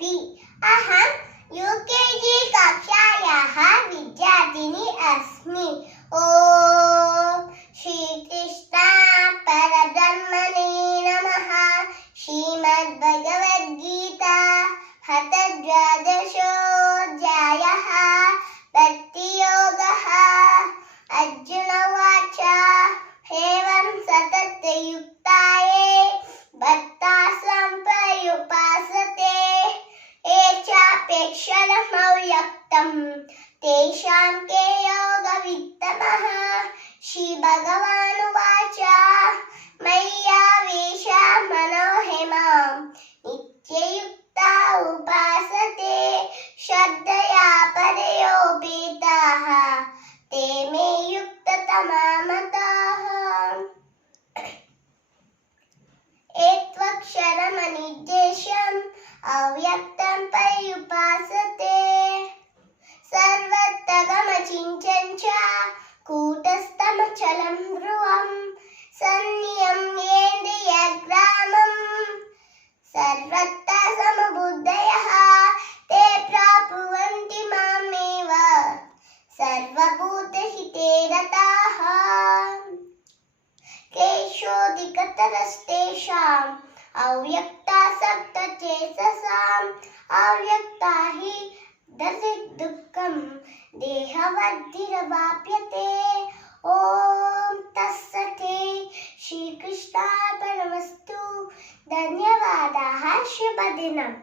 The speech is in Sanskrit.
पी। अहं यूकेजी कक्षायाः विद्यार्थिनी अस्मि। ॐ श्रीकृष्ण परब्रह्मणे नमः। श्रीमद्भगवद्गीता द्वादशोऽध्यायः भक्तियोगः। अर्जुन उवाच एवं सततयुक्ताये भक्तास्त्वां पर्युपासते ये चाप्यक्षरमव्यक्तं तेषां के योगवित्तमः। श्रीभगवानुवाच मय्यावेशा मनो हि मां नित्ययुक्ता उपासते श्रद्धया परयोपेताः ते मे युक्ततमा मताः। एत्वक्षरमनिर्देशम् अव्यक्तं पर्युपासते सर्वत्रगमचिन्त्यं च कूटस्थमचलं ध्रुवं सन्नियम्येन्द्रियग्रामं सर्वत्र समबुद्धयः ते प्राप्नुवन्ति मामेव सर्वभूतहिते रताः। केषोऽधिकतरस्तेषाम् अव्यक्तासक्तचेतसाम् अव्यक्ता हि दुःखं देहवद्भिरवाप्यते। ॐ तत्सत्। श्रीकृष्णार्पणमस्तु। धन्यवादाः। शुभदिनम्।